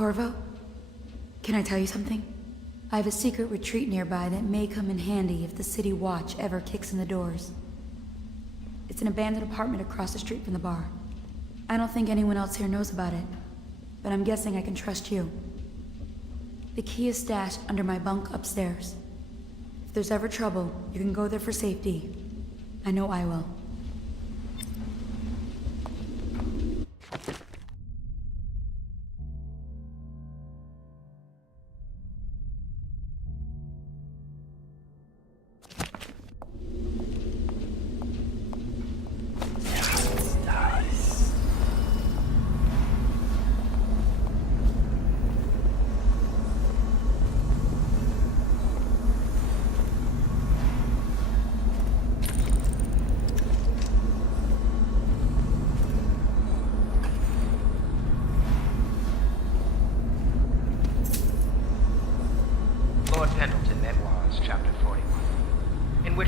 Corvo? Can I tell you something? I have a secret retreat nearby that may come in handy if the city watch ever kicks in the doors. It's an abandoned apartment across the street from the bar. I don't think anyone else here knows about it, but I'm guessing I can trust you. The key is stashed under my bunk upstairs. If there's ever trouble, you can go there for safety. I know I will.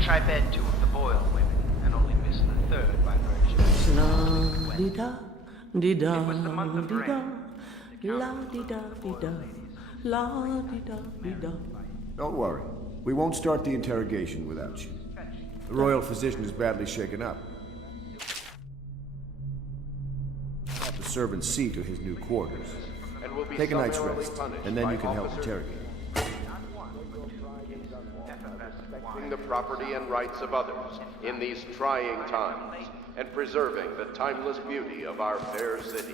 I bed two of the Boyle women, and only missed the third by virtue of it was the month of rain. Don't worry. We won't start the interrogation without you. The royal physician is badly shaken up. Have the servants see to his new quarters. Take a night's rest, and then you can help interrogate. The property and rights of others in these trying times, and preserving the timeless beauty of our fair city.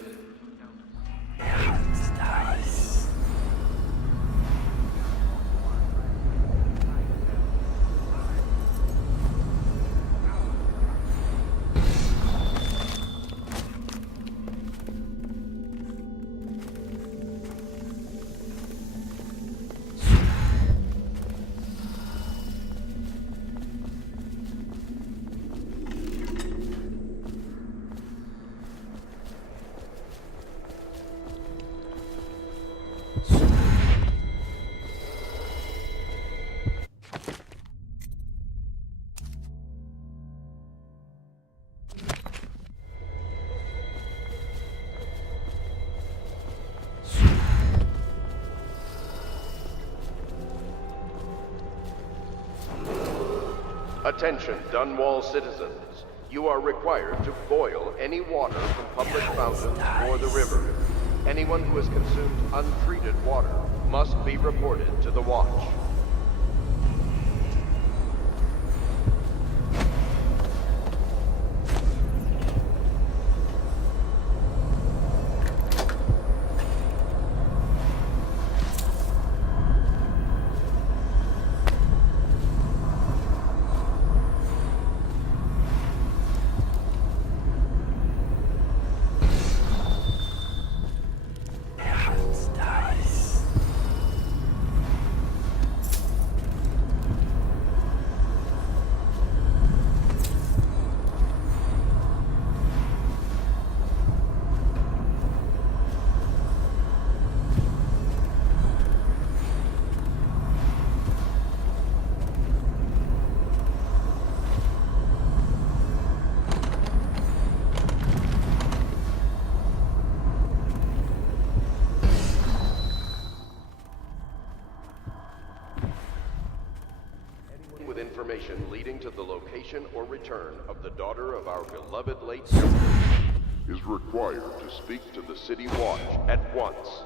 Attention, Dunwall citizens. You are required to boil any water from public fountains or the river. Anyone who has consumed untreated water must be reported to the watch. Information leading to the location or return of the daughter of our beloved late is required to speak to the City Watch at once.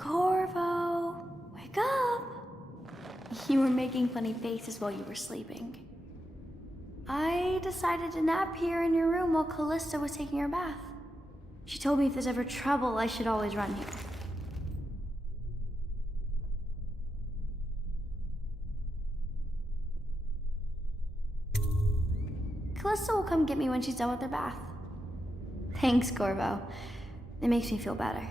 Corvo, wake up! You were making funny faces while you were sleeping. I decided to nap here in your room while Callista was taking her bath. She told me if there's ever trouble, I should always run here. Callista will come get me when she's done with her bath. Thanks, Corvo. It makes me feel better.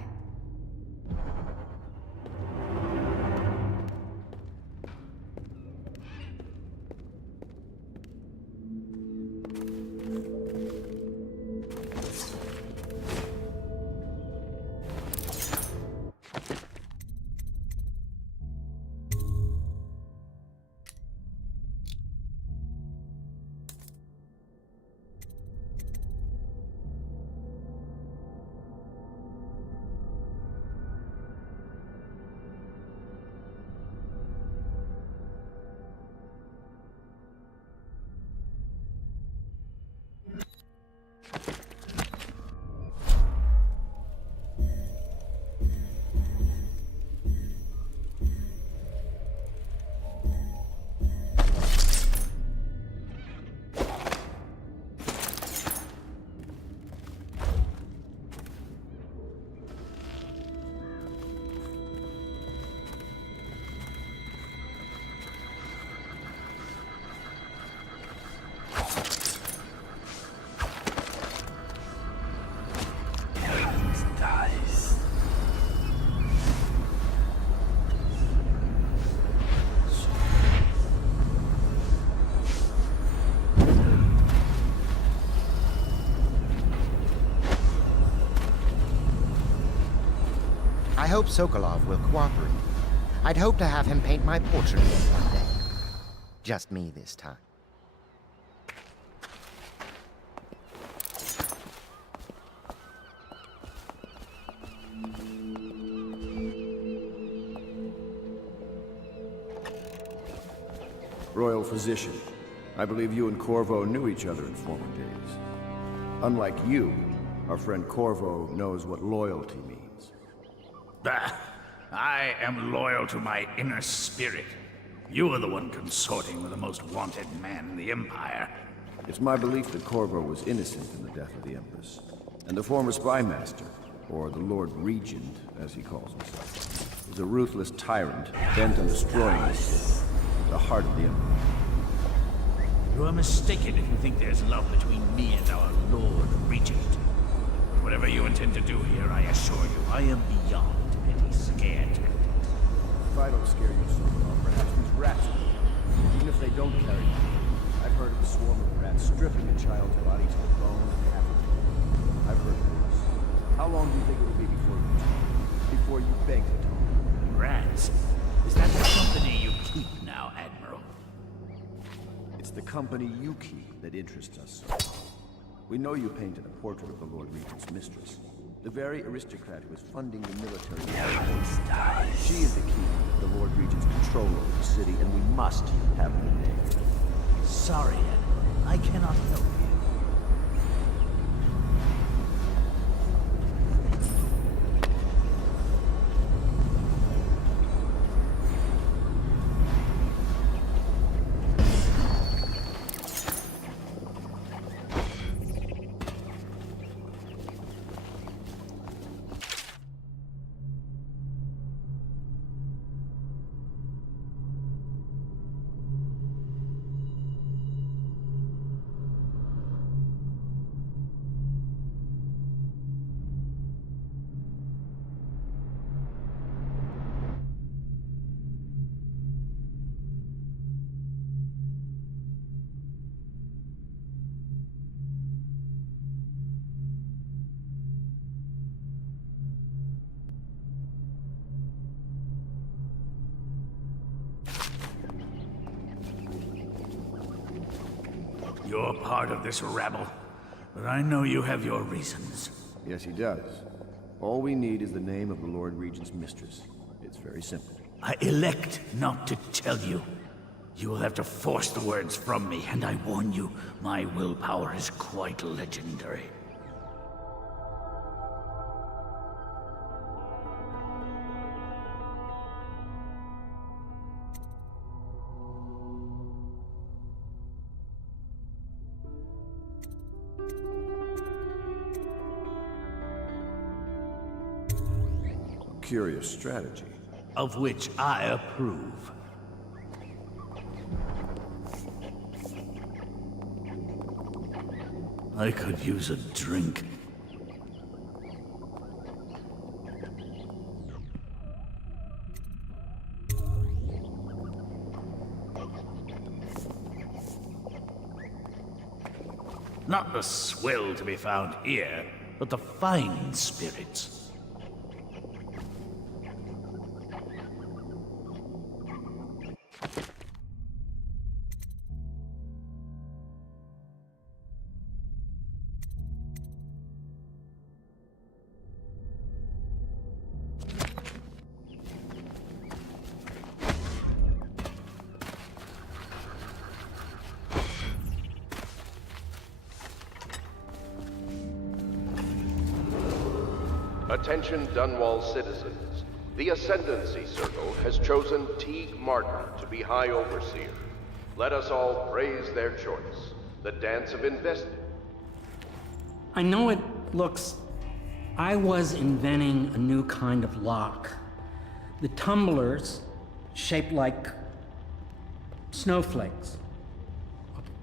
I hope Sokolov will cooperate. I'd hope to have him paint my portrait one day. Just me this time. Royal Physician, I believe you and Corvo knew each other in former days. Unlike you, our friend Corvo knows what loyalty means. Bah! I am loyal to my inner spirit. You are the one consorting with the most wanted man in the Empire. It's my belief that Corvo was innocent in the death of the Empress, and the former spy master, or the Lord Regent, as he calls himself, is a ruthless tyrant bent on destroying the heart of the Empire. You are mistaken if you think there's love between me and our Lord Regent. Whatever you intend to do here, I assure you, I am beyond any scared. If I don't scare you so well, perhaps these rats will. Even if they don't carry you. I've heard of a swarm of rats stripping a child's body to the bone and decapitating. I've heard worse. How long do you think it will be before you talk? Before you beg to talk? Rats? Is that the company you keep now, Admiral? It's the company you keep that interests us. We know you painted a portrait of the Lord Regent's mistress, the very aristocrat who is funding the military. She is the key to the Lord Regent's control over the city, and we must have her name. Sorry, Admiral. I cannot help you. You're part of this rabble, but I know you have your reasons. Yes, he does. All we need is the name of the Lord Regent's mistress. It's very simple. I elect not to tell you. You will have to force the words from me, and I warn you, my willpower is quite legendary. curious strategy. Of which I approve. I could use a drink. Not the swill to be found here, but the fine spirits. Attention Dunwall citizens. The Ascendancy Circle has chosen Teague Martin to be High Overseer. Let us all praise their choice. The Dance of I know it looks... I was inventing a new kind of lock. The tumblers, shaped like snowflakes.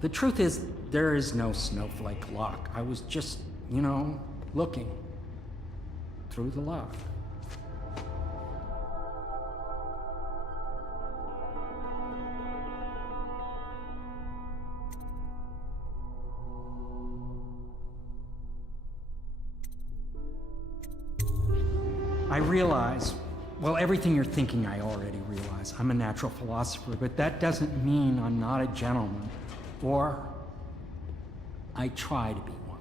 The truth is, there is no snowflake lock. I was just, looking through the lock. I realize, well, everything you're thinking I already realize. I'm a natural philosopher, but that doesn't mean I'm not a gentleman. Or I try to be one.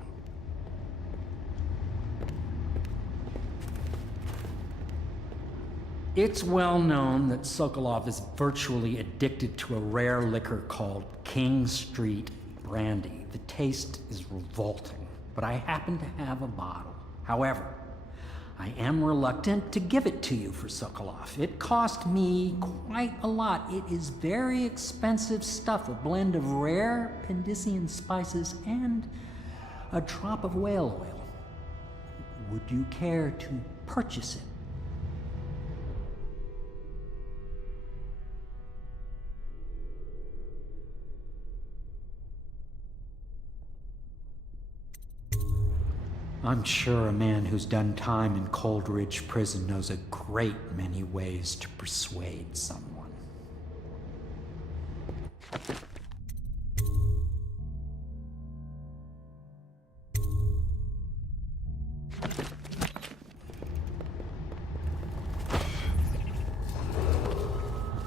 It's well known that Sokolov is virtually addicted to a rare liquor called King Street Brandy. The taste is revolting, but I happen to have a bottle. However, I am reluctant to give it to you for Sokolov. It cost me quite a lot. It is very expensive stuff, a blend of rare Pendician spices and a drop of whale oil. Would you care to purchase it? I'm sure a man who's done time in Coldridge Prison knows a great many ways to persuade someone.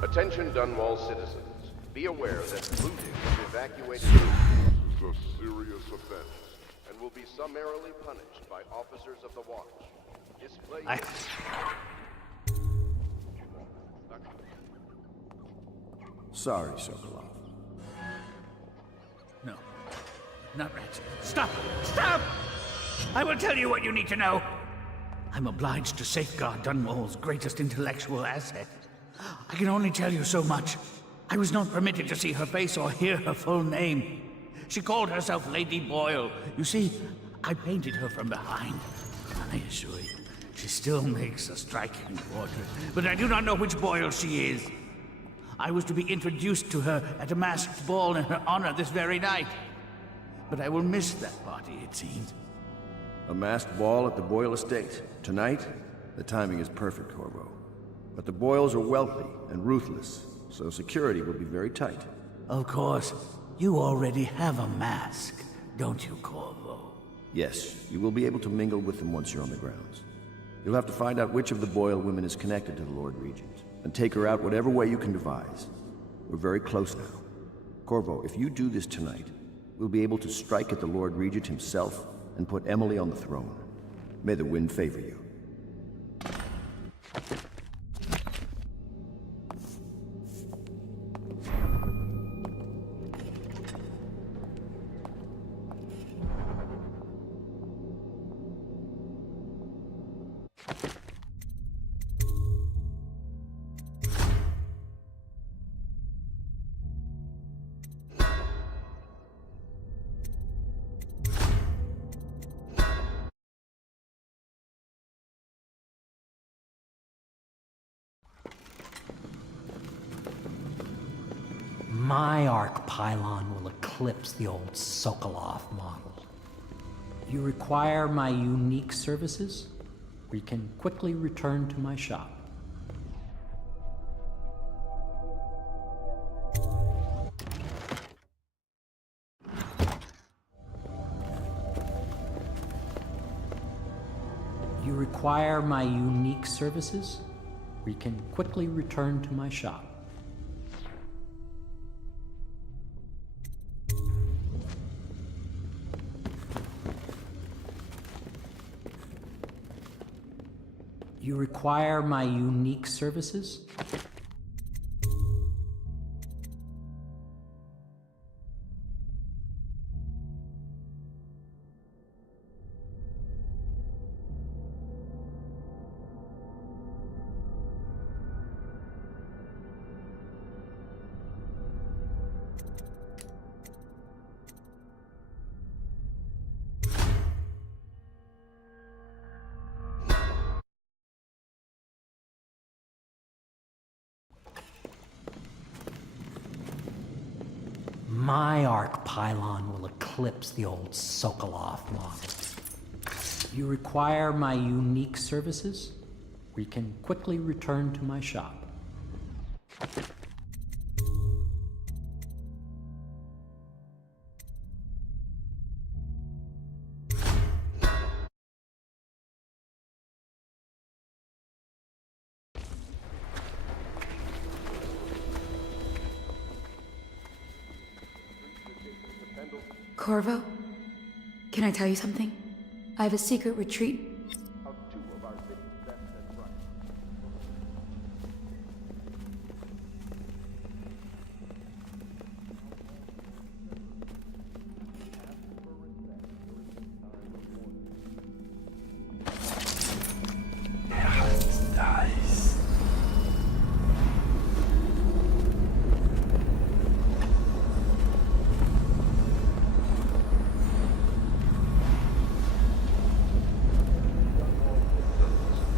Attention Dunwall citizens. Be aware that looting of evacuated This is a serious offense and will be summarily punished by officers of the watch. Display Sorry, Sokolov. No, not Ratchet. Stop! Stop! I will tell you what you need to know. I'm obliged to safeguard Dunwall's greatest intellectual asset. I can only tell you so much. I was not permitted to see her face or hear her full name. She called herself Lady Boyle. You see, I painted her from behind. I assure you, she still makes a striking portrait, but I do not know which Boyle she is. I was to be introduced to her at a masked ball in her honor this very night. But I will miss that party, it seems. A masked ball at the Boyle estate. Tonight? The timing is perfect, Corvo. But the Boyles are wealthy and ruthless, so security will be very tight. Of course. You already have a mask, don't you, Corvo? Yes, you will be able to mingle with them once you're on the grounds. You'll have to find out which of the Boyle women is connected to the Lord Regent, and take her out whatever way you can devise. We're very close now. Corvo, if you do this tonight, we'll be able to strike at the Lord Regent himself and put Emily on the throne. May the wind favor you. My arc pylon will eclipse the old Sokolov model. You require my unique services? We can quickly return to my shop. You require my unique services? We can quickly return to my shop. You require my unique services? My arc pylon will eclipse the old Sokolov model. You require my unique services? We can quickly return to my shop. Corvo, can I tell you something? I have a secret retreat. Of two of our city's best and brightest.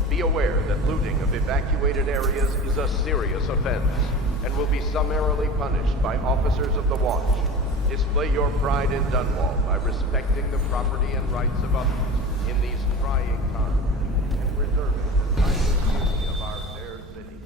Be aware that looting of evacuated areas is a serious offense and will be summarily punished by officers of the Watch. Display your pride in Dunwall by respecting the property and rights of others in these trying times and preserving the timeless beauty of our fair city.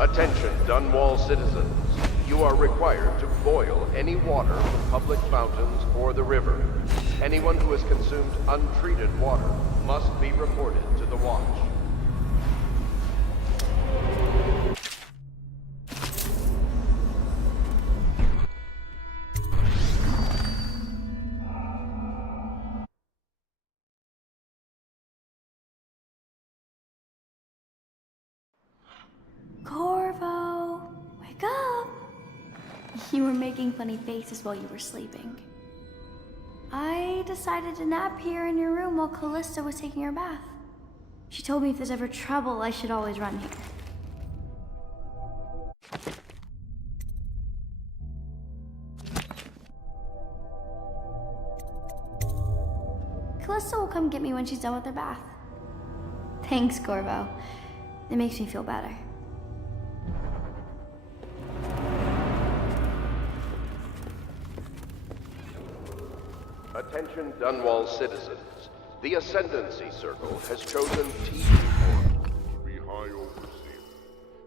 Attention, Dunwall citizens. You are required to boil any water from public fountains or the river. Anyone who has consumed untreated water must be reported to the Watch. Corvo, wake up! You were making funny faces while you were sleeping. I decided to nap here in your room while Callista was taking her bath. She told me if there's ever trouble, I should always run here. Callista will come get me when she's done with her bath. Thanks, Corvo. It makes me feel better. Attention, Dunwall citizens. The Ascendancy Circle has chosen T. Forum to be High Overseer.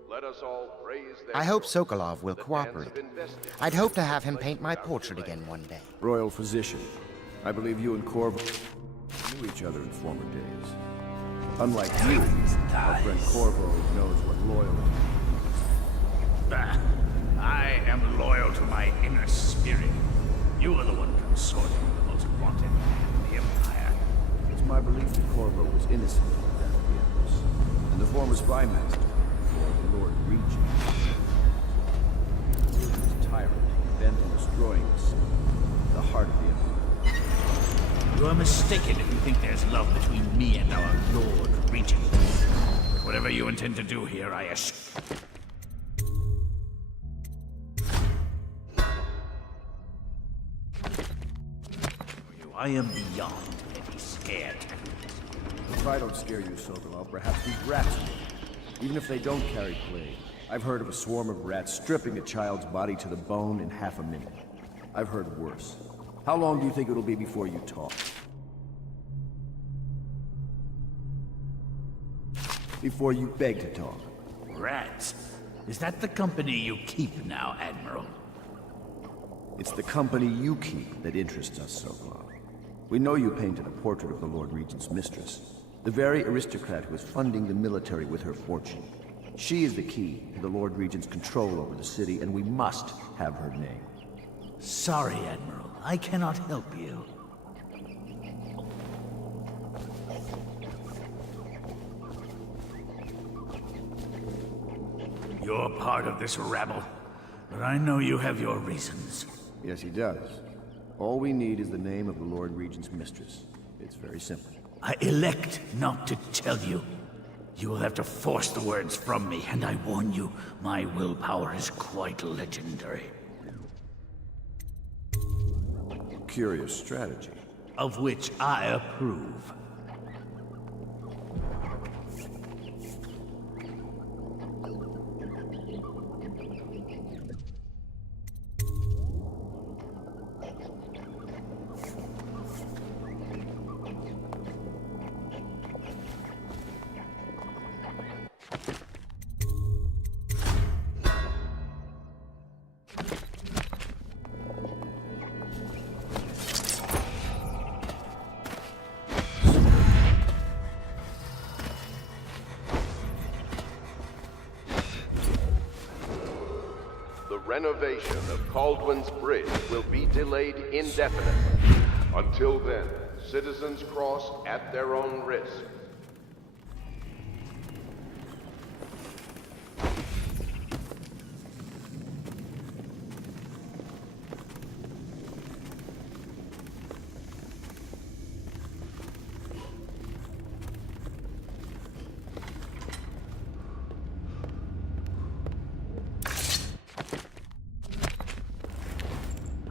Let us all praise their I hope work. Sokolov will The cooperate. fans have invested I'd hope to have him in paint my our portrait delay. again one day. Royal Physician, I believe you and Corvo knew each other in former days. Unlike you, our friend Corvo knows what loyalty Bah, I am loyal to my inner spirit. You are the one consorting with the most wanted man in the Empire. is. It's my belief that Corvo was innocent of the death of the Empress, and the former spy master, or the Lord Regent. He was a tyrant, bent on destroying the city, the heart of the Empire. You are mistaken if you think there's love between me and our Lord Regent. But whatever you intend to do here, I assure you, I am beyond any scare tactics. If I don't scare you, Sokolov, perhaps these rats will. Even if they don't carry plague. I've heard of a swarm of rats stripping a child's body to the bone in half a minute. I've heard worse. How long do you think it'll be before you talk? Before you beg to talk. Rats? Is that the company you keep now, Admiral? It's the company you keep that interests us, Sokolov. We know you painted a portrait of the Lord Regent's mistress, the very aristocrat who is funding the military with her fortune. She is the key to the Lord Regent's control over the city, and we must have her name. Sorry, Admiral. I cannot help you. You're part of this rabble, but I know you have your reasons. Yes, he does. All we need is the name of the Lord Regent's mistress. It's very simple. I elect not to tell you. You will have to force the words from me, and I warn you, my willpower is quite legendary. Curious strategy. Of which I approve. Renovation of Caldwin's Bridge will be delayed indefinitely. Until then, citizens cross at their own risk.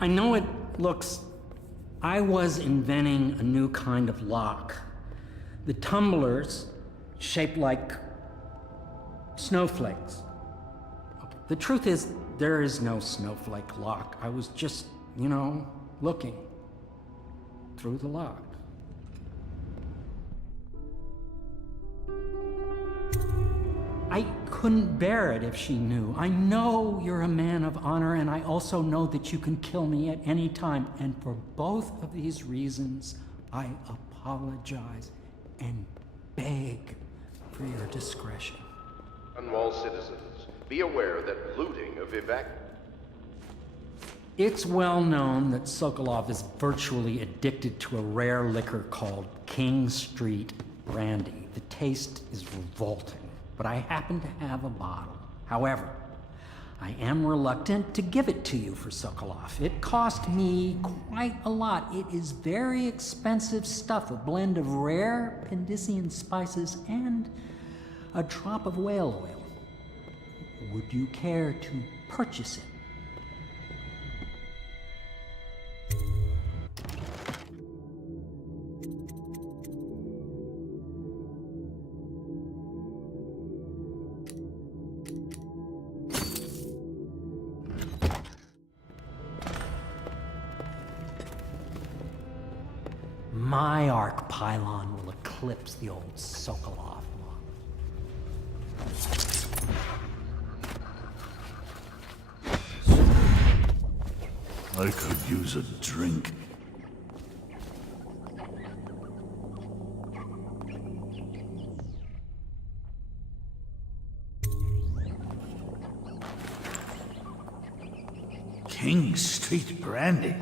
I know it looks... I was inventing a new kind of lock. The tumblers, shaped like snowflakes. The truth is, there is no snowflake lock. I was just, looking through the lock. I couldn't bear it if she knew. I know you're a man of honor, and I also know that you can kill me at any time. And for both of these reasons, I apologize and beg for your discretion. Dunwall citizens, be aware that looting of It's well known that Sokolov is virtually addicted to a rare liquor called King Street Brandy. The taste is revolting. But I happen to have a bottle. However, I am reluctant to give it to you for Sokolov. It cost me quite a lot. It is very expensive stuff, a blend of rare Pendician spices and a drop of whale oil. Would you care to purchase it? My arc pylon will eclipse the old Sokolov model. I could use a drink. King Street brandy?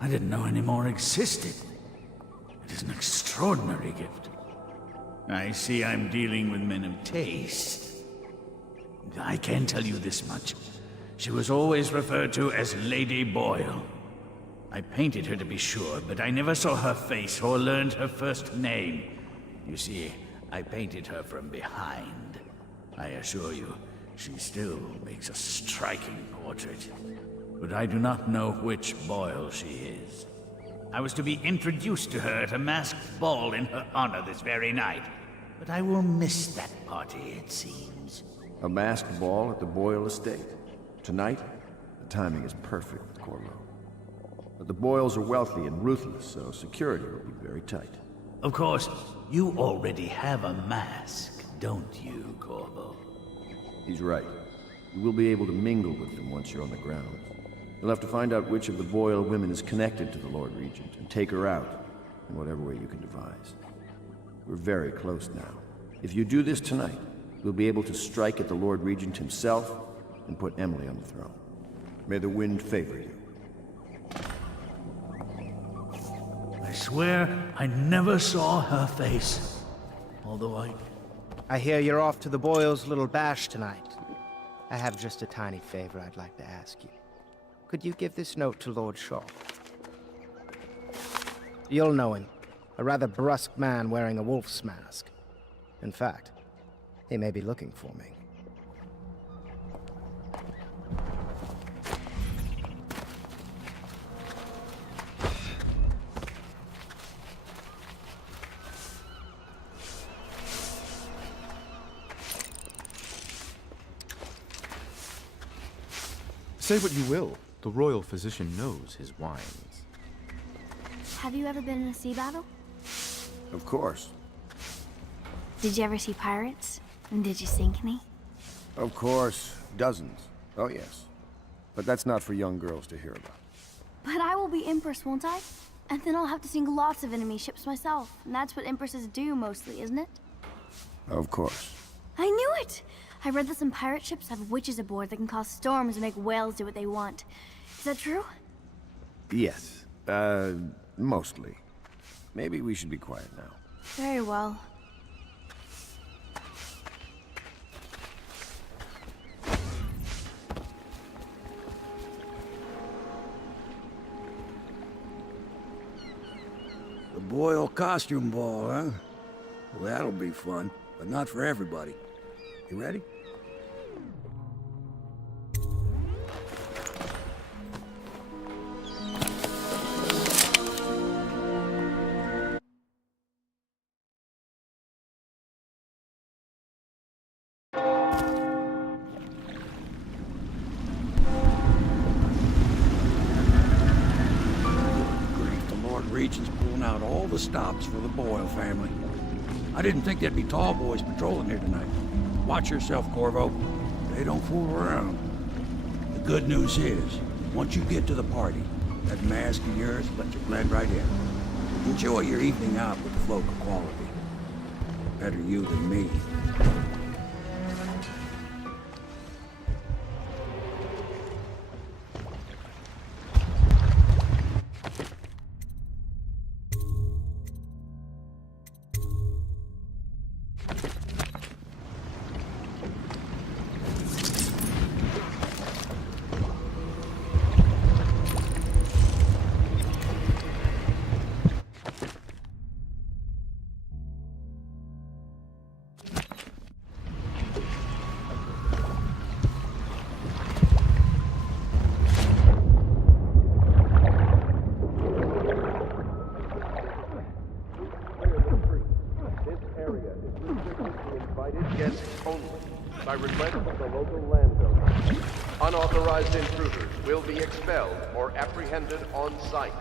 I didn't know any more existed. It is an extraordinary gift. I see I'm dealing with men of taste. I can tell you this much. She was always referred to as Lady Boyle. I painted her to be sure, but I never saw her face or learned her first name. You see, I painted her from behind. I assure you, she still makes a striking portrait. But I do not know which Boyle she is. I was to be introduced to her at a masked ball in her honor this very night. But I will miss that party, it seems. A masked ball at the Boyle estate. Tonight? The timing is perfect with Corvo. But the Boyles are wealthy and ruthless, so security will be very tight. Of course, you already have a mask, don't you, Corvo? He's right. You will be able to mingle with them once you're on the ground. You'll have to find out which of the Boyle women is connected to the Lord Regent and take her out in whatever way you can devise. We're very close now. If you do this tonight, we'll be able to strike at the Lord Regent himself and put Emily on the throne. May the wind favor you. I swear I never saw her face. Although I hear you're off to the Boyles' little bash tonight. I have just a tiny favor I'd like to ask you. Could you give this note to Lord Shaw? You'll know him. A rather brusque man wearing a wolf's mask. In fact, he may be looking for me. Say what you will, the royal physician knows his wines. Have you ever been in a sea battle? Of course. Did you ever see pirates? And did you sink any? Of course. Dozens. Oh, yes. But that's not for young girls to hear about. But I will be Empress, won't I? And then I'll have to sink lots of enemy ships myself. And that's what Empresses do mostly, isn't it? Of course. I knew it! I read that some pirate ships have witches aboard that can cause storms and make whales do what they want. Is that true? Yes. Mostly. Maybe we should be quiet now. Very well. The Boyle costume ball, huh? Well, that'll be fun, but not for everybody. You ready? Regent's pulling out all the stops for the Boyle family. I didn't think there'd be tall boys patrolling here tonight. Watch yourself, Corvo. They don't fool around. The good news is, once you get to the party, that mask of yours lets you blend right in. Enjoy your evening out with the folk of quality. Better you than me. Guests only, by request of the local landowner. Unauthorized intruders will be expelled or apprehended on site.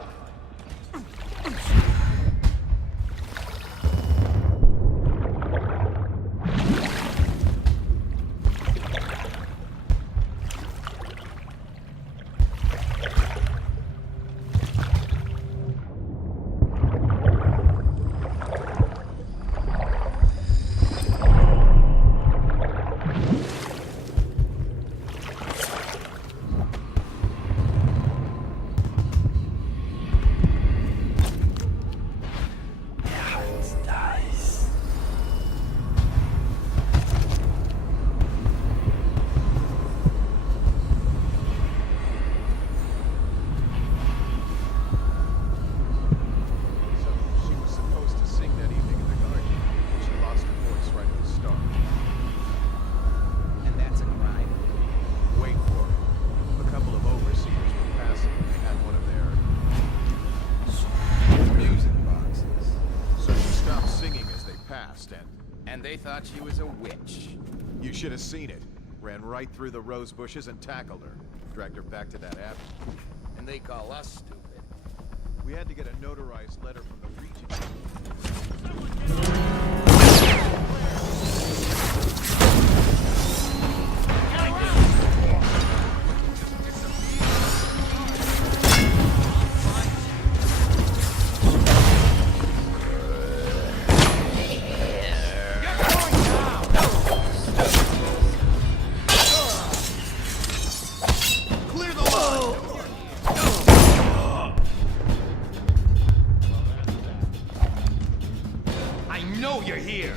passed, and they thought she was a witch. You should have seen it. Ran right through the rose bushes and tackled her. Dragged her back to that abbey. And they call us stupid. We had to get a notarized letter from the regent. know you're here!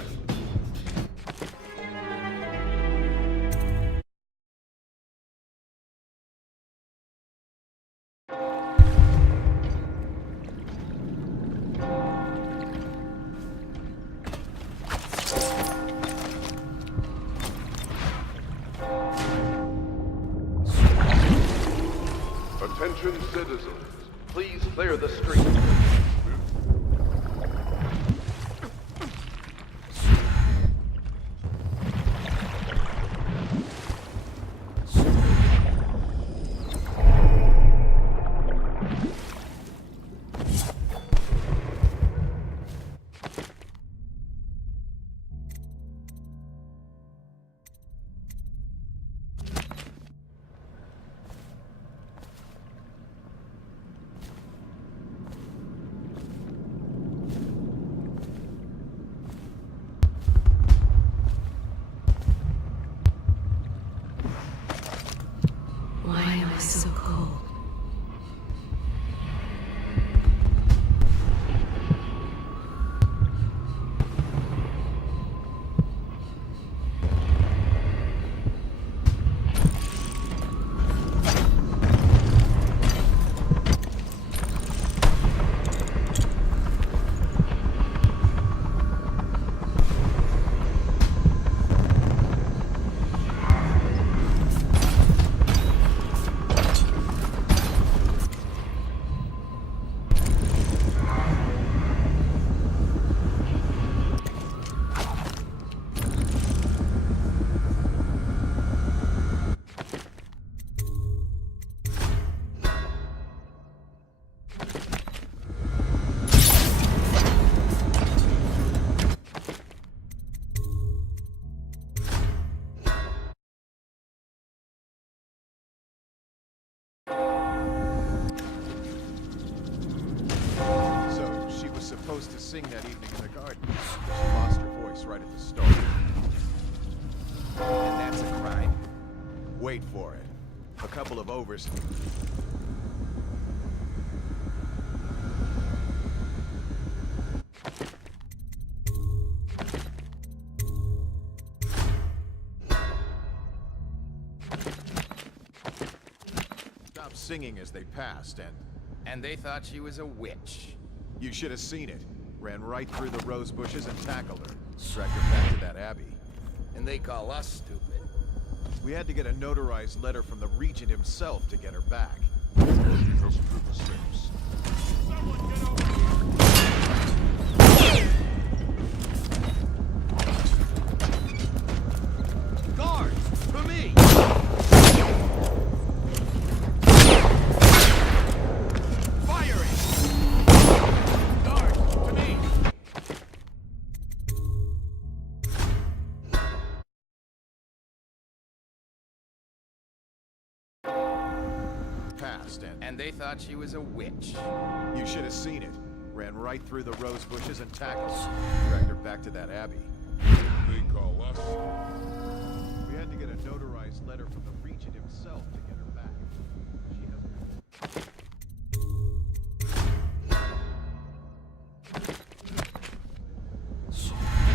Attention citizens, please clear the street. Why am I so cold? Supposed to sing that evening in the garden. She lost her voice right at the start. And that's a crime? Wait for it. A couple of overs. Stopped singing as they passed, and they thought she was a witch. You should have seen it. Ran right through the rose bushes and tackled her. Dragged her back to that abbey. And they call us stupid. We had to get a notarized letter from the regent himself to get her back. Guards, for me! Passed, and they thought she was a witch. You should have seen it. Ran right through the rose bushes and tackled her. Dragged her back to that abbey. They call us. We had to get a notarized letter from the regent himself to get her back. She has...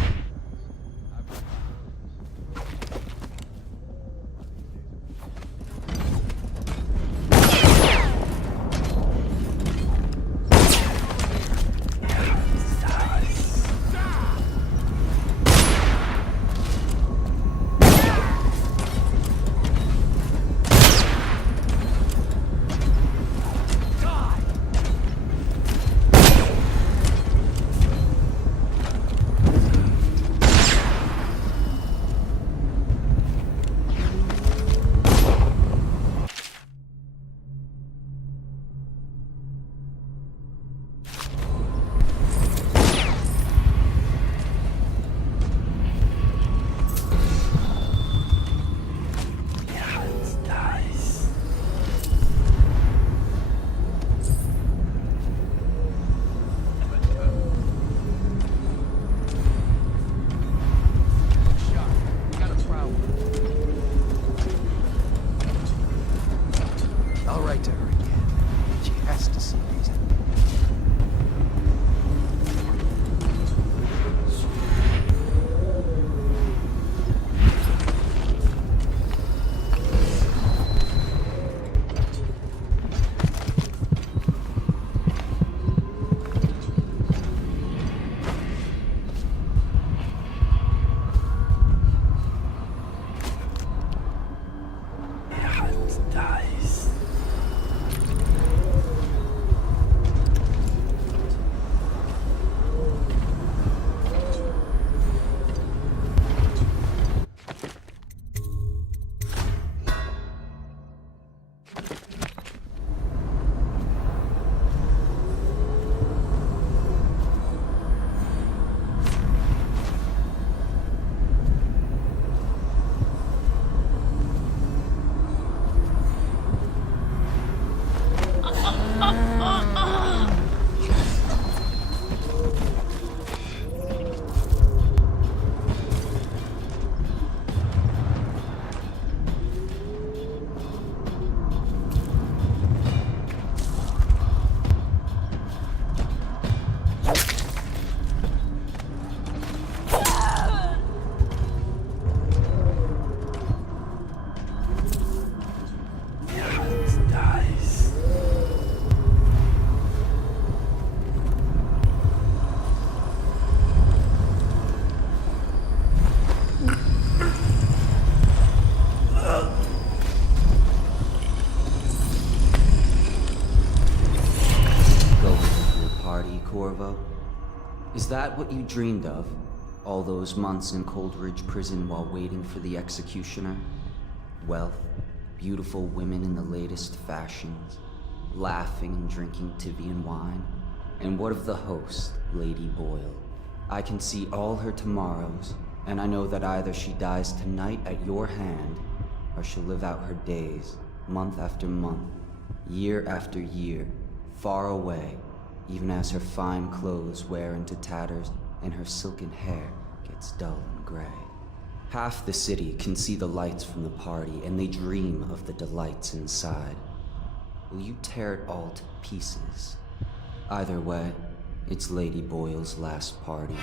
party, Corvo? Is that what you dreamed of? All those months in Coldridge Prison while waiting for the executioner? Wealth, beautiful women in the latest fashions, laughing and drinking Tivian wine? And what of the host, Lady Boyle? I can see all her tomorrows, and I know that either she dies tonight at your hand, or she'll live out her days, month after month, year after year, far away, even as her fine clothes wear into tatters and her silken hair gets dull and gray. Half the city can see the lights from the party, and they dream of the delights inside. Will you tear it all to pieces? Either way, it's Lady Boyle's last party.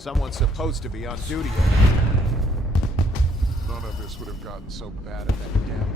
Someone's supposed to be on duty. None of this would have gotten so bad at that damn...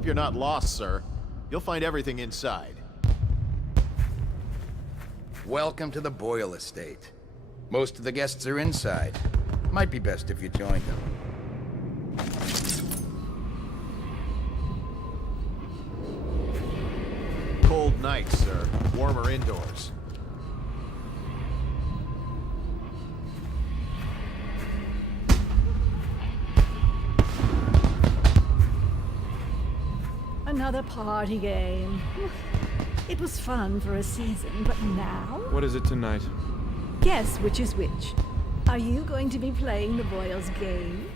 hope you're not lost, sir. You'll find everything inside. Welcome to the Boyle Estate. Most of the guests are inside. Might be best if you joined them. Cold nights, sir. Warmer indoors. Another party game. It was fun for a season, but now? What is it tonight? Guess which is which. Are you going to be playing the Boyles game?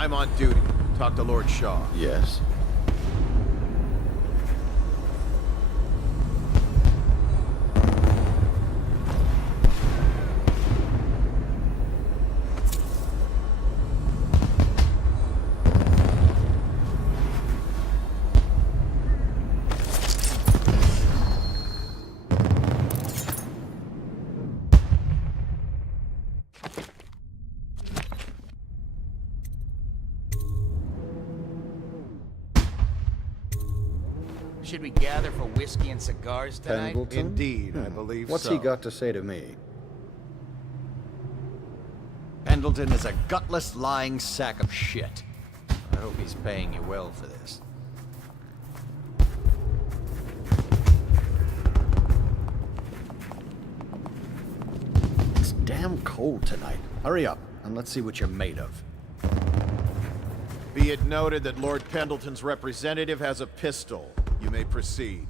I'm on duty. Talk to Lord Shaw. Yes. Should we gather for whiskey and cigars tonight? Pendleton? Indeed, I believe What's so. he got to say to me? Pendleton is a gutless, lying sack of shit. I hope he's paying you well for this. It's damn cold tonight. Hurry up, and let's see what you're made of. Be it noted that Lord Pendleton's representative has a pistol. You may proceed.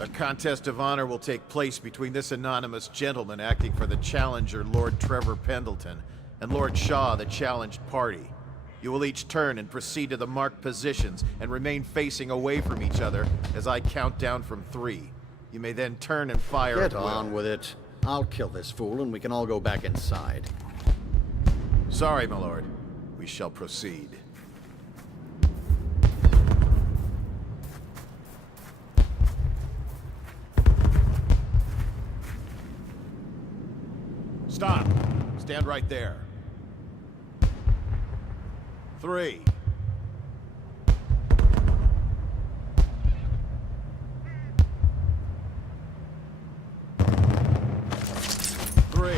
A contest of honor will take place between this anonymous gentleman acting for the challenger, Lord Trevor Pendleton, and Lord Shaw, the challenged party. You will each turn and proceed to the marked positions and remain facing away from each other as I count down from 3. You may then turn and fire Get at will. on with it. I'll kill this fool and we can all go back inside. Sorry, my lord. We shall proceed. Stop. Stand right there. 3. 3.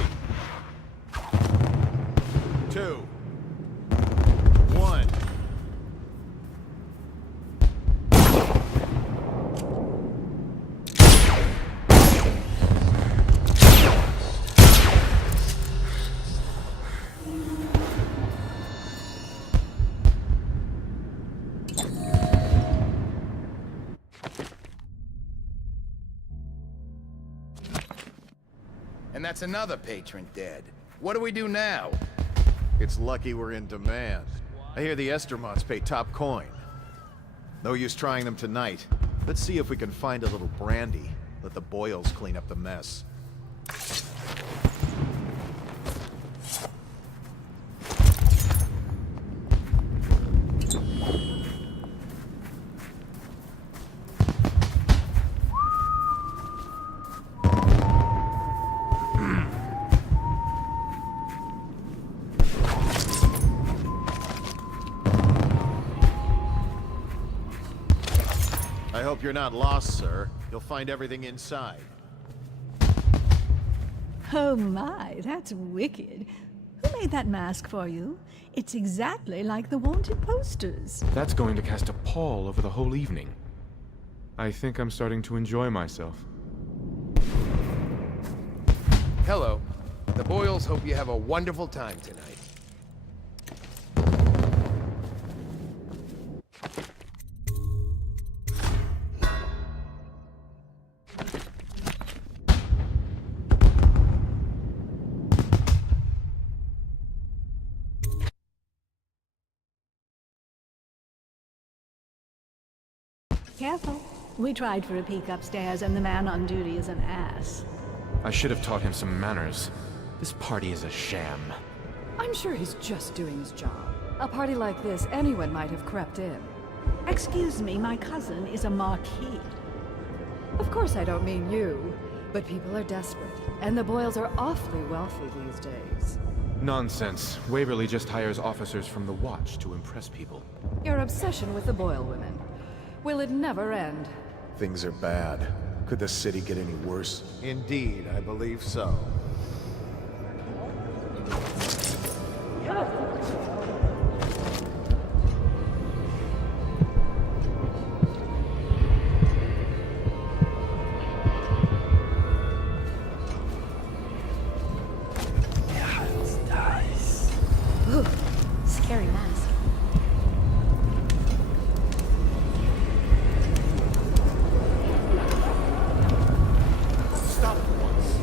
2. 1. And that's another patron dead. What do we do now? It's lucky we're in demand. I hear the Estermonts pay top coin. No use trying them tonight. Let's see if we can find a little brandy. Let the Boyles clean up the mess. I hope you're not lost, sir. You'll find everything inside. Oh my, that's wicked. Who made that mask for you? It's exactly like the wanted posters. That's going to cast a pall over the whole evening. I think I'm starting to enjoy myself. Hello. The Boyles hope you have a wonderful time tonight. Careful. We tried for a peek upstairs, and the man on duty is an ass. I should have taught him some manners. This party is a sham. I'm sure he's just doing his job. A party like this, anyone might have crept in. Excuse me, my cousin is a marquis. Of course I don't mean you, but people are desperate, and the Boyles are awfully wealthy these days. Nonsense. Waverly just hires officers from the Watch to impress people. Your obsession with the Boyle women. Will it never end? Things are bad. Could the city get any worse? Indeed, I believe so. Ooh, scary mask. Stop for once.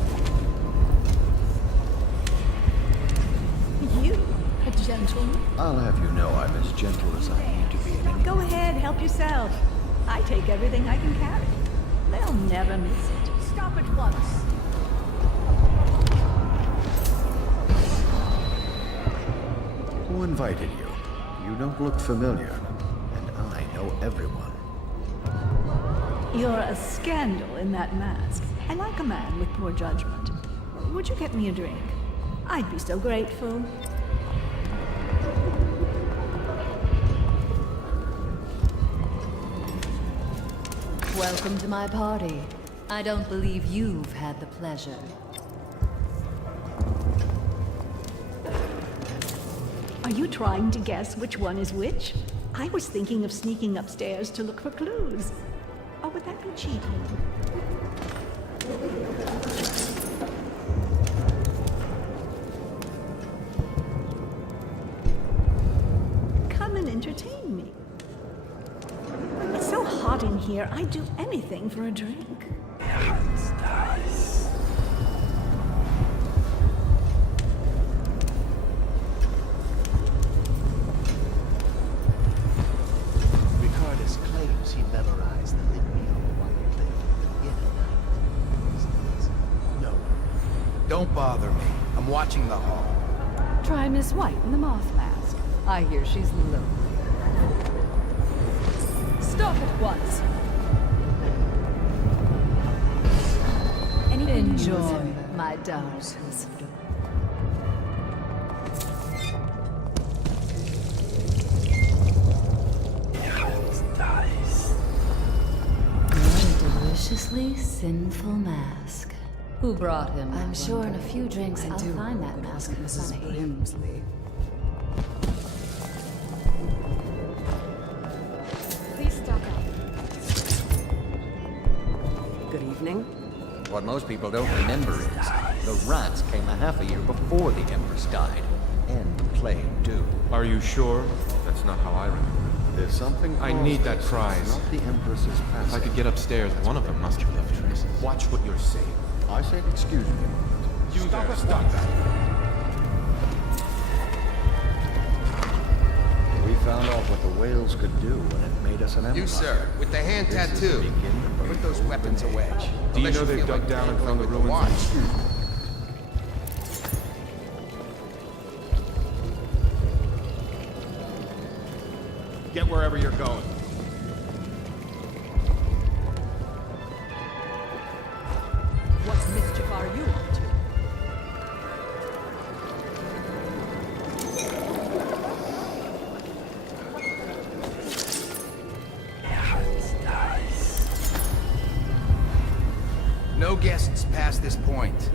gentleman? I'll have you know I'm as gentle as I need to be in any... Go ahead, help yourself. I take everything I can carry. They'll never miss it. Stop at once. Who invited you? You don't look familiar, and I know everyone. You're a scandal in that mask. I like a man with poor judgment. Would you get me a drink? I'd be so grateful. Welcome to my party. I don't believe you've had the pleasure. Are you trying to guess which one is which? I was thinking of sneaking upstairs to look for clues. Or would that be cheating? Come and entertain me. It's so hot in here, I'd do anything for a drink. Ricardus claims he memorized the litany while he lived in the No. Don't bother me. I'm watching the hall. Try Miss White in the moth mask. I hear she's lonely. Stop at once. Enjoy, my darling. What a deliciously sinful mask. Who brought him? I'm sure in a few drinks I'll find that mask in Mrs. Brimsley. Please stock up. Good evening. What most people don't remember is the rats came a half a year before the Empress died. And the plague, too. Are you sure? That's not how I remember it. There's something... I need that prize. Not the Empress's passing. If I could get upstairs, one of them must have left traces. Watch what you're saying. I said excuse me. You there, stop that. We found out what the whales could do when it made us an empire. You, sir, with the hand This is tattoo. the beginning of Put those weapons away. Do you Unless know they've feel dug like down and tampering found the with ruins? watch. Get wherever you're going. What mischief are you up to? No guests past this point.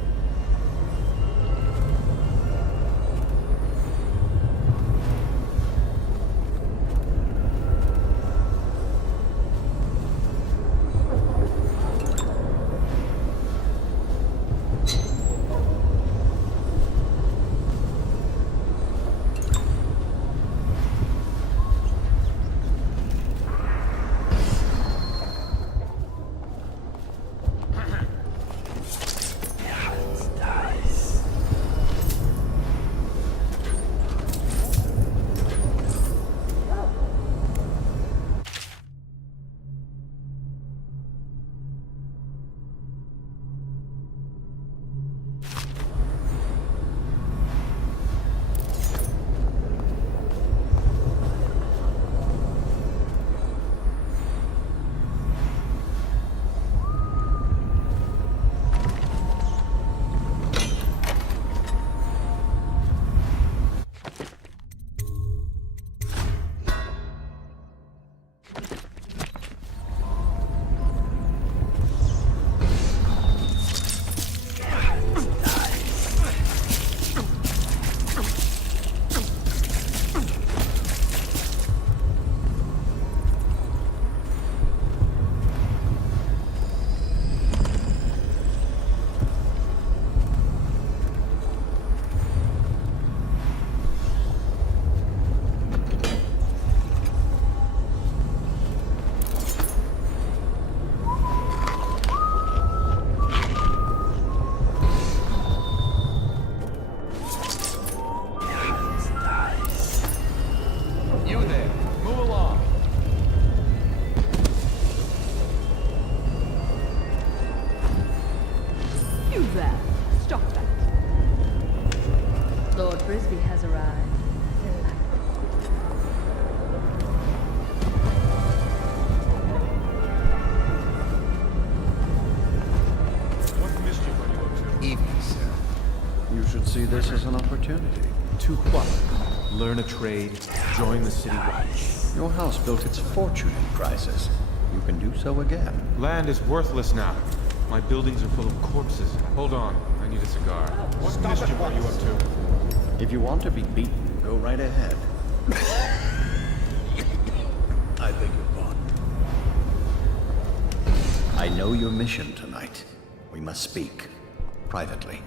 Well, stop that. Lord Brisby has arrived. What mischief are you up to? Evening, sir. You should see this as an opportunity. To what? Learn a trade, join the city watch. Your house built its fortune in prizes. You can do so again. Land is worthless now. My buildings are full of corpses. Hold on, I need a cigar. What mischief are you up to? If you want to be beaten, go right ahead. I beg your pardon. I know your mission tonight. We must speak. Privately.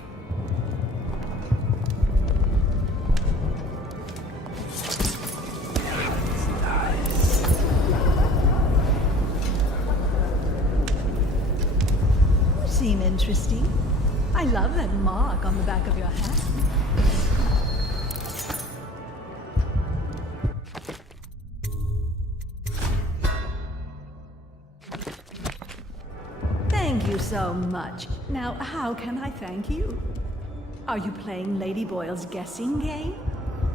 You seem interesting. I love that mark on the back of your hat. Thank you so much. Now, how can I thank you? Are you playing Lady Boyle's guessing game?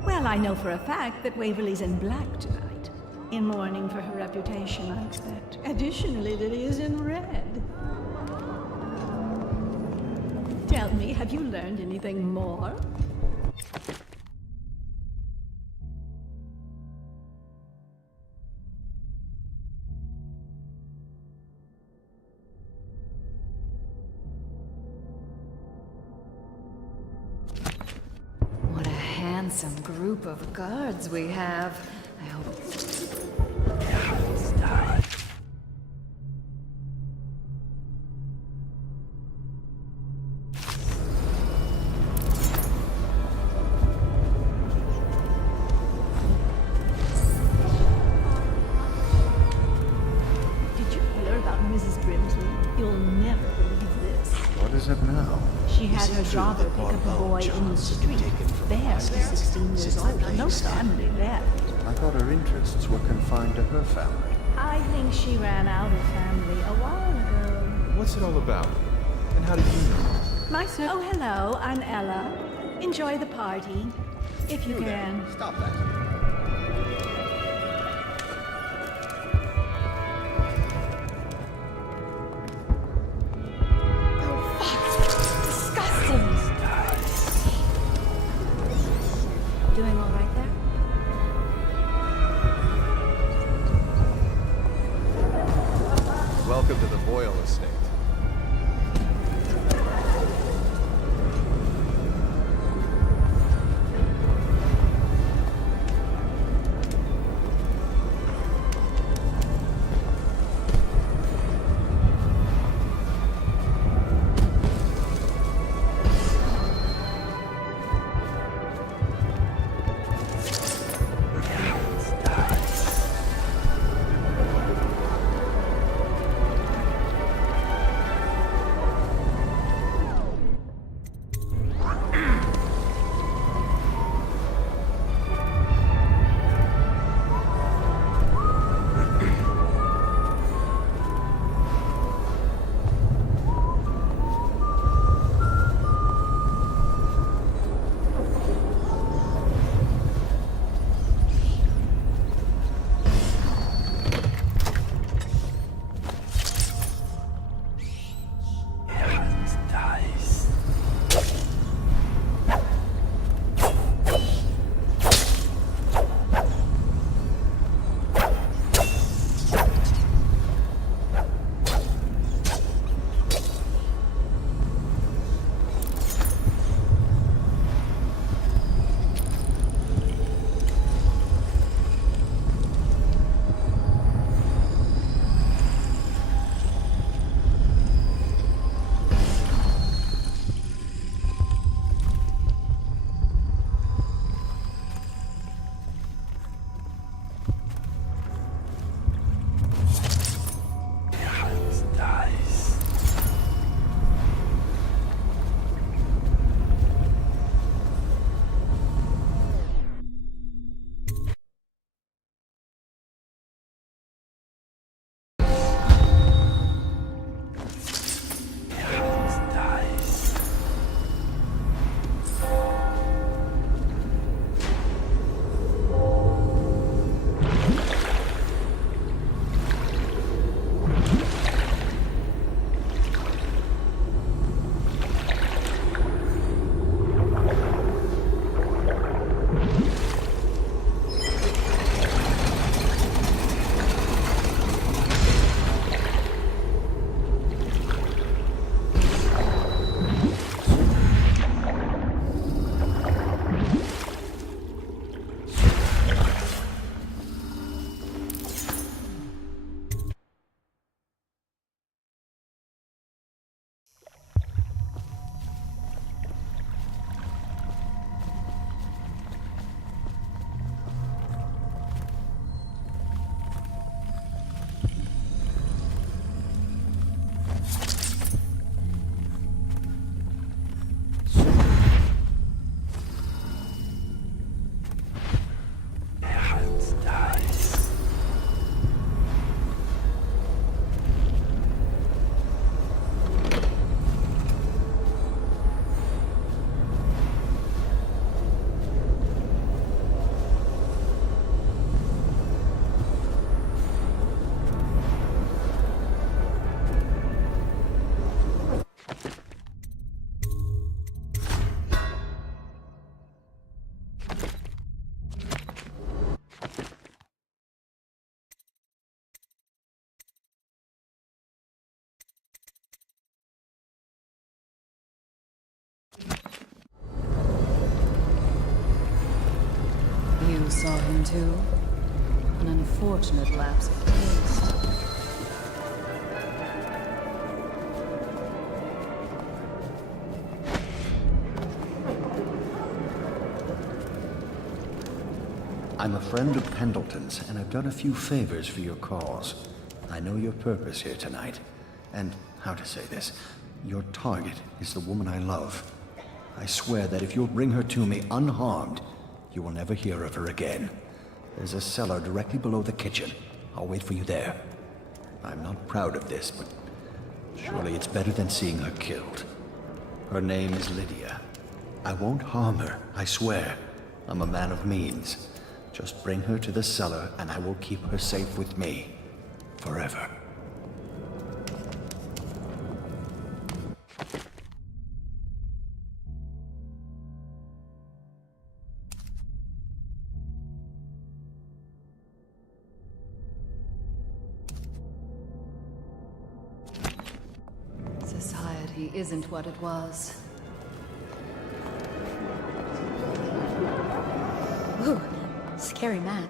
Well, I know for a fact that Waverly's in black tonight. In mourning for her reputation, I expect. Additionally, that he is in red. Tell me, have you learned anything more? What a handsome group of guards we have. I hope... Did you hear about Mrs. Brimsley? You'll never believe this. What is it now? She had her daughter pick up a boy in the street. Bear, 16 years old, no family left. I thought her interests were confined to her family. I think she ran out of family a while ago. What's it all about? And how do you know? Oh, hello, I'm Ella. Enjoy the party, if you can. Stop that. Disgusting! Doing all right there? Welcome to the Boyle Estate. You saw him too? An unfortunate lapse of taste. I'm a friend of Pendleton's, and I've done a few favors for your cause. I know your purpose here tonight, and how to say this, your target is the woman I love. I swear that if you'll bring her to me unharmed, you will never hear of her again. There's a cellar directly below the kitchen. I'll wait for you there. I'm not proud of this, but surely it's better than seeing her killed. Her name is Lydia. I won't harm her, I swear. I'm a man of means. Just bring her to the cellar, and I will keep her safe with me. Forever. Society isn't what it was. Ooh, scary man.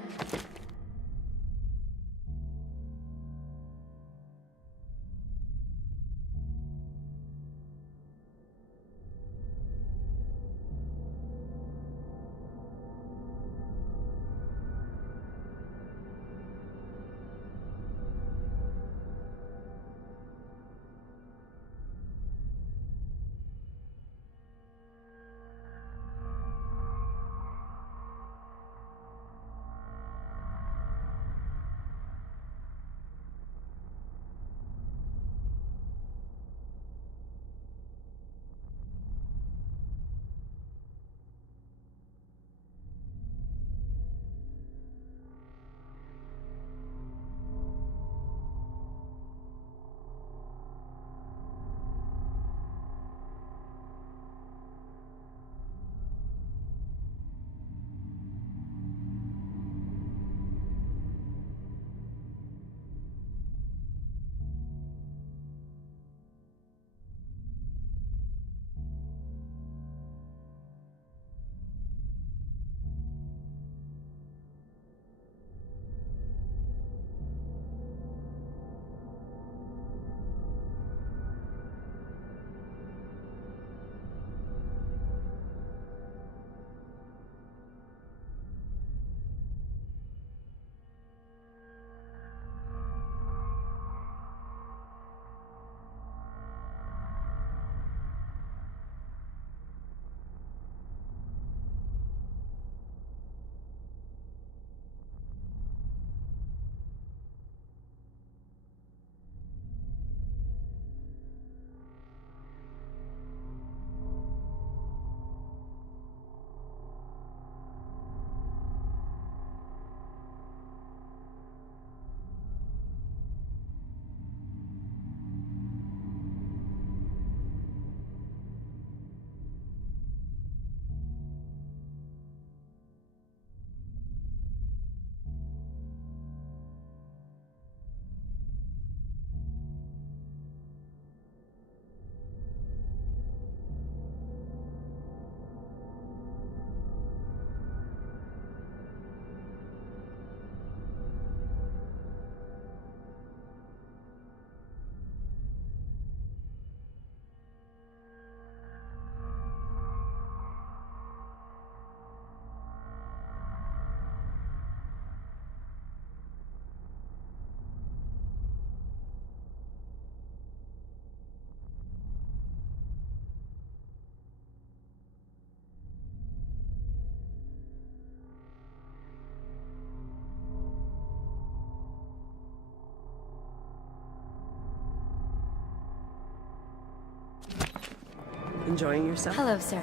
Enjoying yourself? Hello, sir.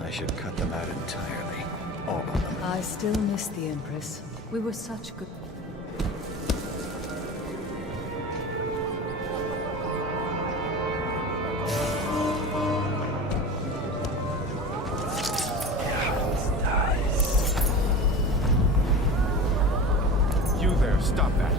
I should cut them out entirely. All of them. I still miss the Empress. We were such good... You there, stop that.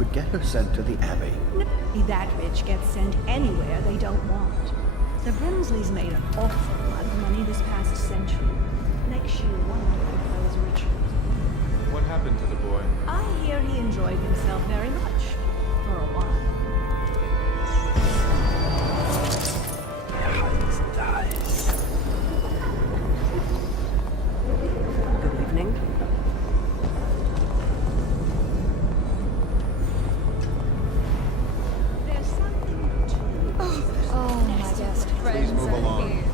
could get her sent to the Abbey. Nobody that rich gets sent anywhere they don't want. The Brimsleys made an awful lot of money this past century. Makes you wonder if those rituals. What happened to the boy? I hear he enjoyed himself very much. For a while. Good evening. There's something to... Oh, my best friends Please move are along. here.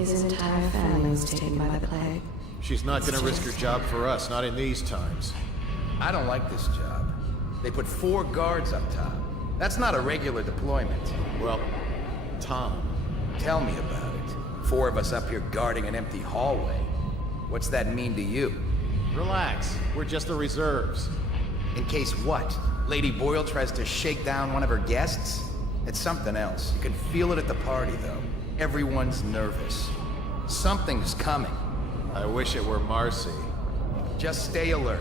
His entire family was taken by the plague. She's not gonna risk her job for us, not in these times. I don't like this job. They put 4 guards up top. That's not a regular deployment. Well, Tom. Tell me about it. 4 of us up here guarding an empty hallway. What's that mean to you? Relax. We're just the reserves. In case what? Lady Boyle tries to shake down one of her guests? It's something else. You can feel it at the party, though. Everyone's nervous. Something's coming. I wish it were Marcy. Just stay alert.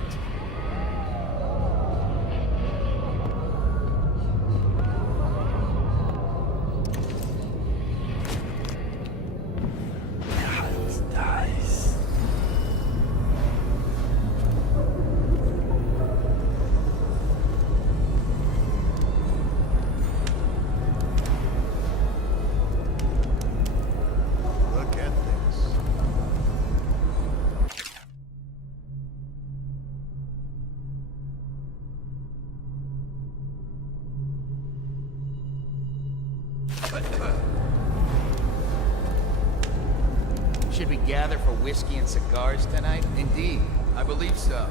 Look at this. Should we gather for whiskey and cigars tonight? Indeed, I believe so.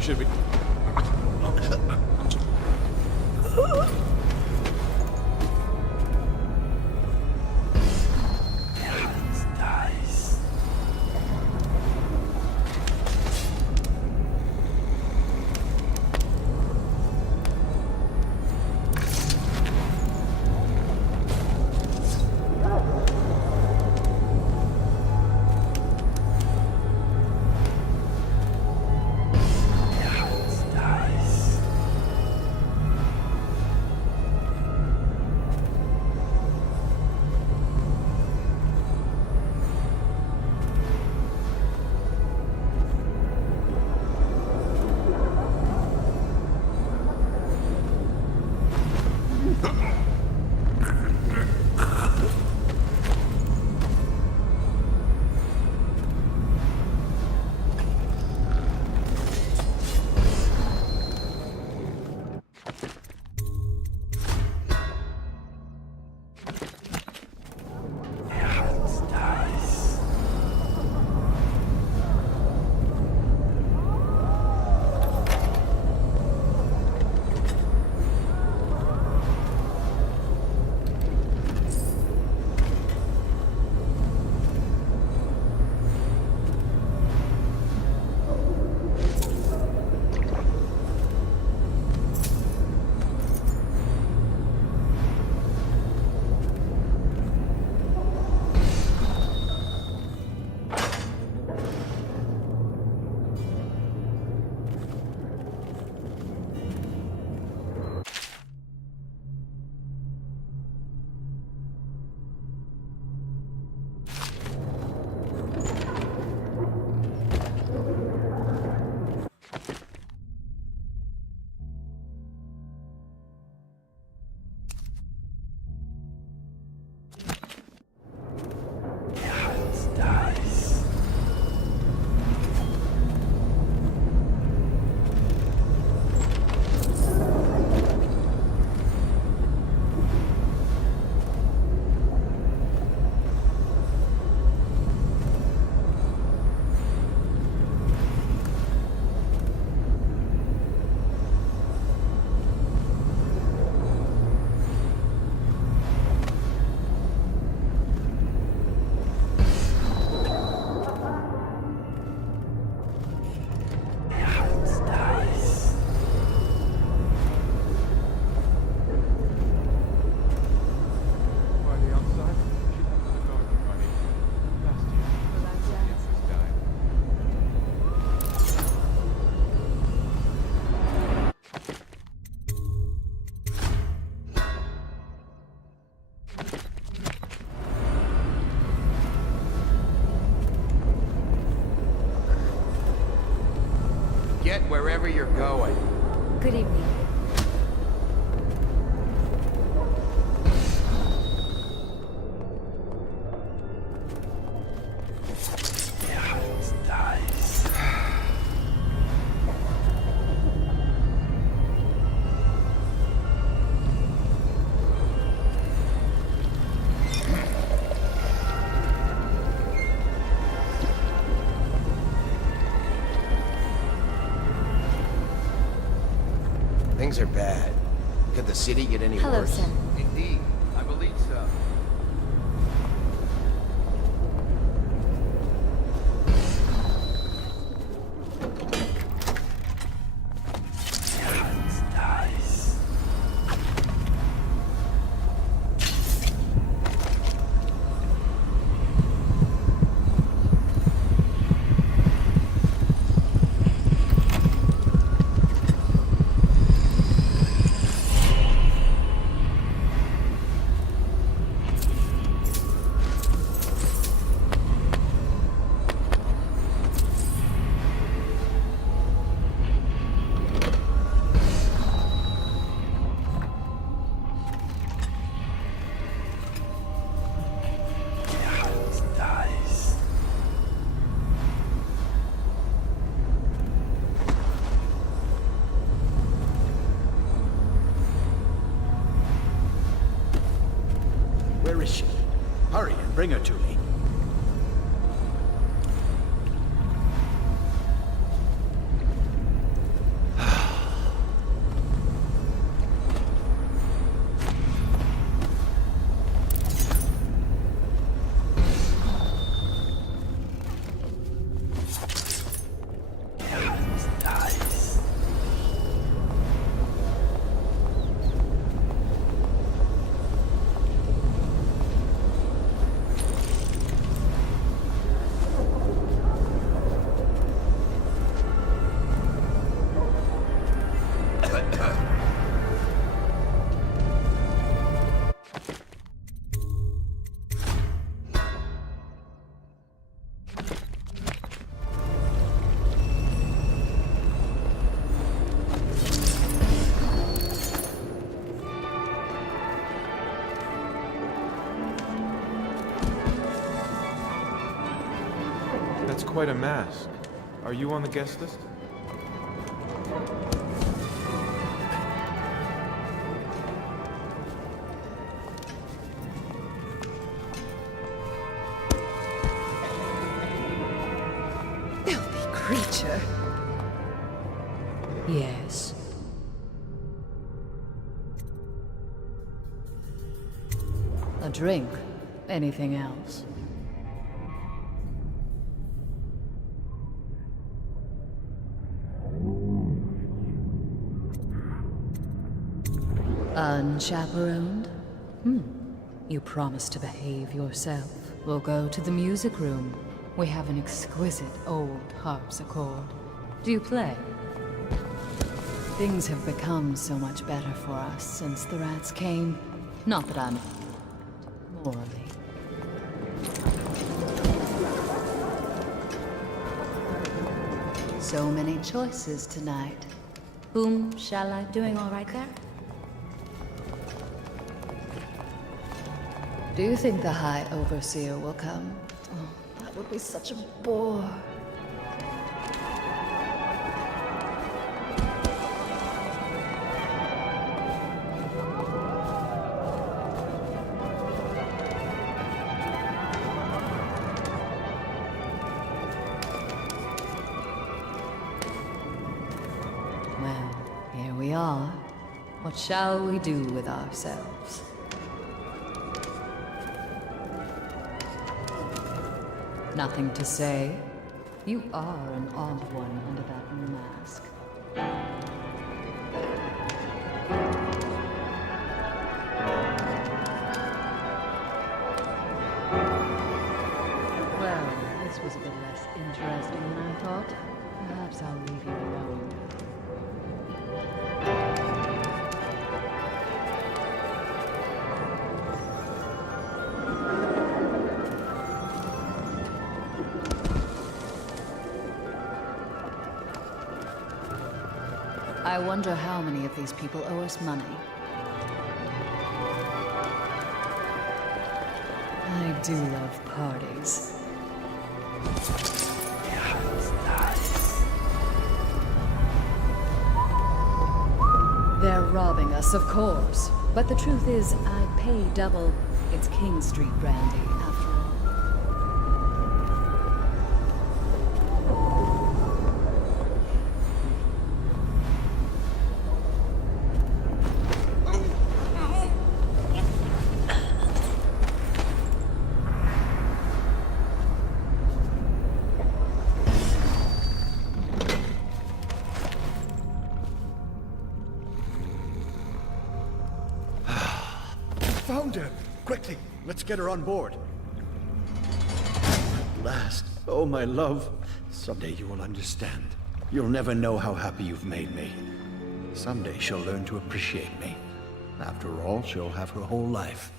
Should be. Get wherever you're going. Good evening. Things are bad. Could the city get any Hello, worse? Sam. Indeed, I believe so. Bring her to me. That's quite a mask. Are you on the guest list? Filthy creature. Yes. A drink? Anything else? Unchaperoned? You promised to behave yourself. We'll go to the music room. We have an exquisite old harpsichord. Do you play? Things have become so much better for us since the rats came. Not that I'm morally. So many choices tonight. Whom shall I Doing all right there? Do you think the High Overseer will come? Oh, that would be such a bore. Well, here we are. What shall we do with ourselves? Nothing to say. You are an odd one under that mask. Well, this was a bit less interesting than I thought. Perhaps I'll leave you alone. I wonder how many of these people owe us money. I do love parties. They're robbing us, of course. But the truth is, I pay double. It's King Street brandy, after all. Found her! Quickly, let's get her on board. At last. Oh, my love. Someday you will understand. You'll never know how happy you've made me. Someday she'll learn to appreciate me. After all, she'll have her whole life.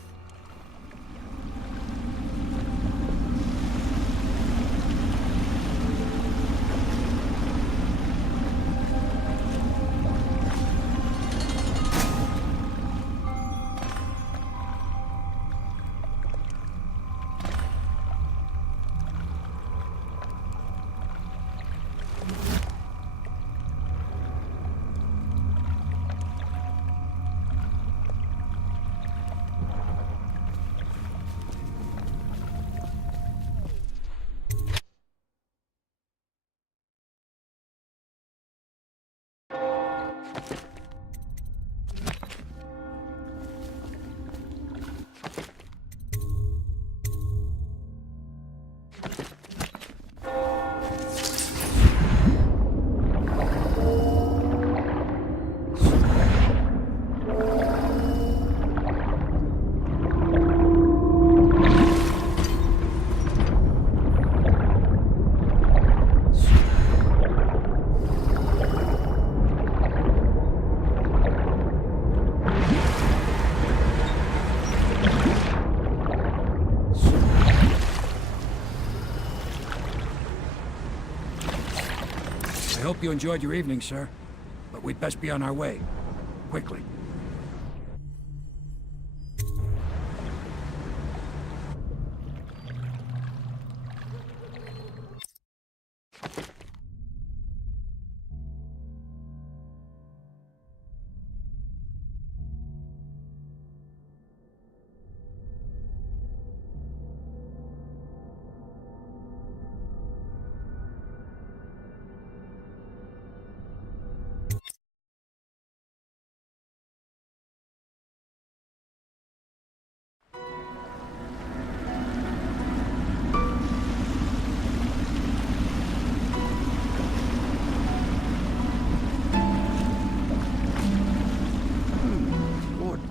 hope you enjoyed your evening, sir. But we'd best be on our way. Quickly.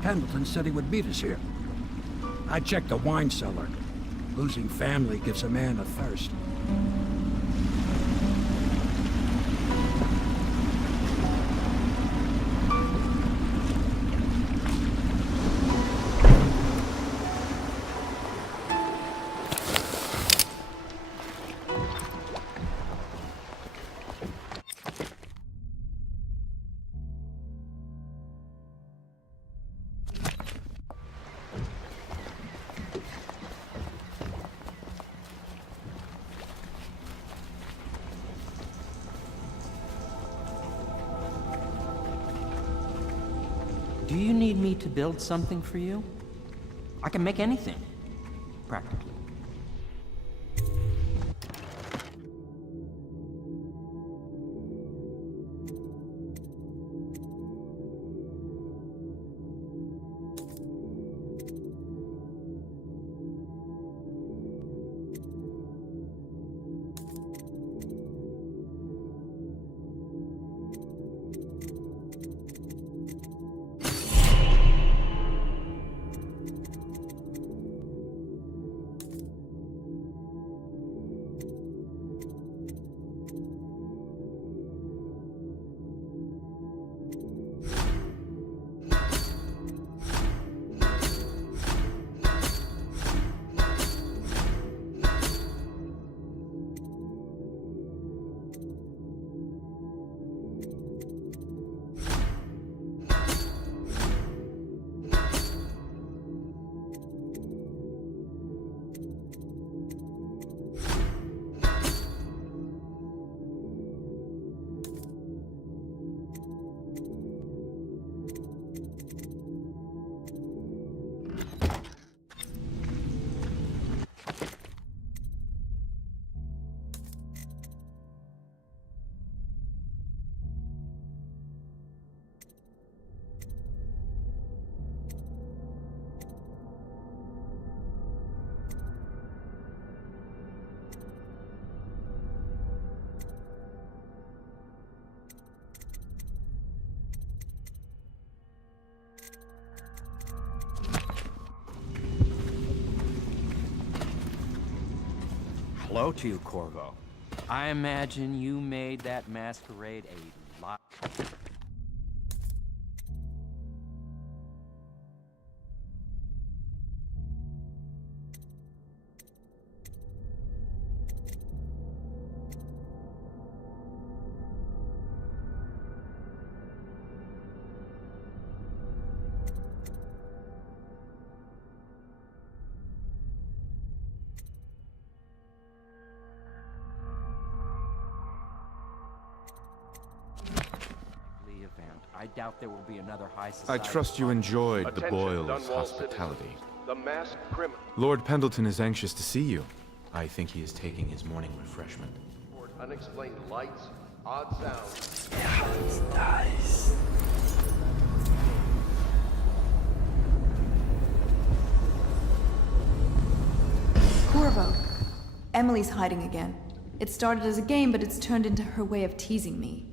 Pendleton said he would meet us here. I checked the wine cellar. Losing family gives a man a thirst. Do you need me to build something for you? I can make anything, practically. Hello to you, Corvo. I imagine you made that masquerade a lot. I doubt there will be another high I society. trust you enjoyed the Attention, Boyle's Dunwall hospitality. citizens. The masked criminal. Lord Pendleton is anxious to see you. I think he is taking his morning refreshment. Unexplained lights, odd sounds. Nice. Corvo. Emily's hiding again. It started as a game, but it's turned into her way of teasing me.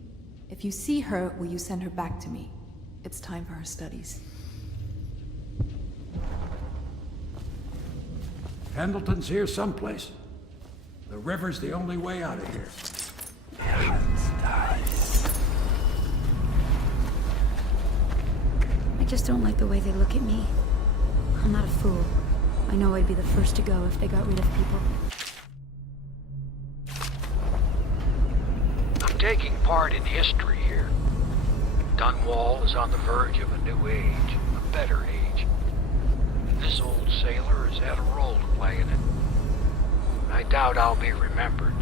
If you see her, will you send her back to me? It's time for her studies. Pendleton's here someplace. The river's the only way out of here. I just don't like the way they look at me. I'm not a fool. I know I'd be the first to go if they got rid of people. taking part in history here. Dunwall is on the verge of a new age, a better age. This old sailor has had a role to play in it. I doubt I'll be remembered,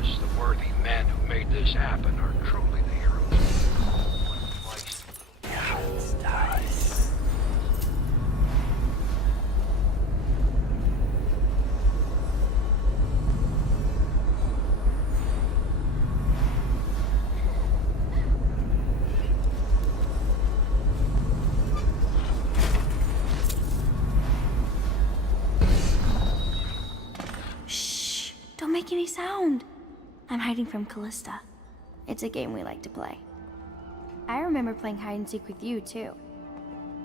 as the worthy men who made this happen are truly the heroes. Don't make any sound. I'm hiding from Callista. It's a game we like to play. I remember playing hide and seek with you, too.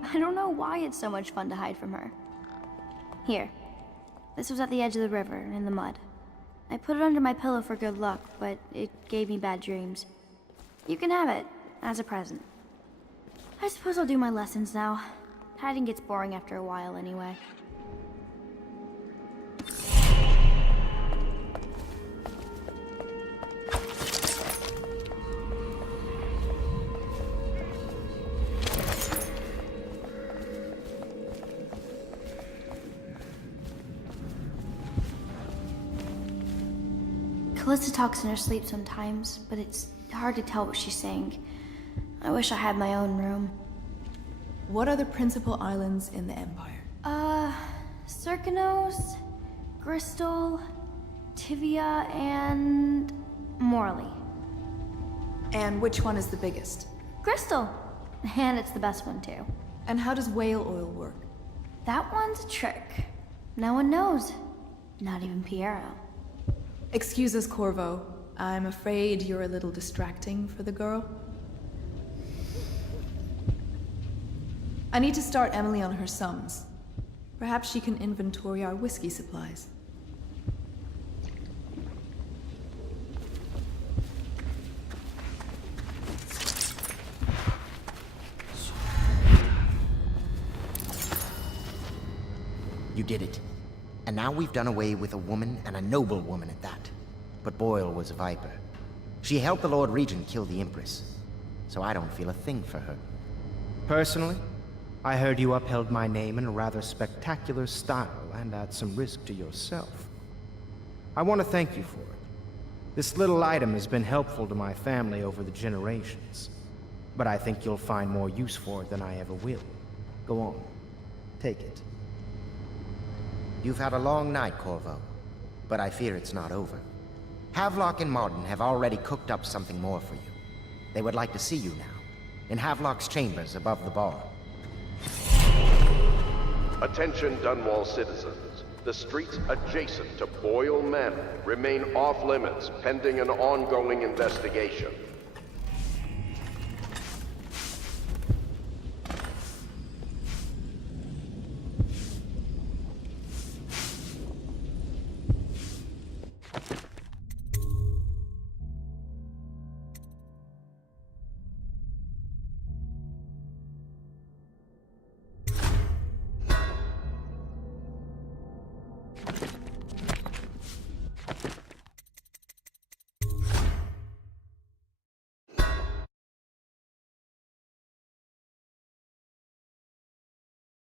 I don't know why it's so much fun to hide from her. Here. This was at the edge of the river, in the mud. I put it under my pillow for good luck, but it gave me bad dreams. You can have it, as a present. I suppose I'll do my lessons now. Hiding gets boring after a while, anyway. Callista talks in her sleep sometimes, but it's hard to tell what she's saying. I wish I had my own room. What are the principal islands in the Empire? Circanos, Bristol, Tivia, and Morley. And which one is the biggest? Crystal! And it's the best one, too. And how does whale oil work? That one's a trick. No one knows. Not even Piero. Excuse us, Corvo. I'm afraid you're a little distracting for the girl. I need to start Emily on her sums. Perhaps she can inventory our whiskey supplies. You did it. And now we've done away with a woman, and a noble woman at that. But Boyle was a viper. She helped the Lord Regent kill the Empress, so I don't feel a thing for her. Personally, I heard you upheld my name in a rather spectacular style and at some risk to yourself. I want to thank you for it. This little item has been helpful to my family over the generations, but I think you'll find more use for it than I ever will. Go on, take it. You've had a long night, Corvo, but I fear it's not over. Havelock and Martin have already cooked up something more for you. They would like to see you now, in Havelock's chambers above the bar. Attention Dunwall citizens. The streets adjacent to Boyle Manor remain off limits pending an ongoing investigation.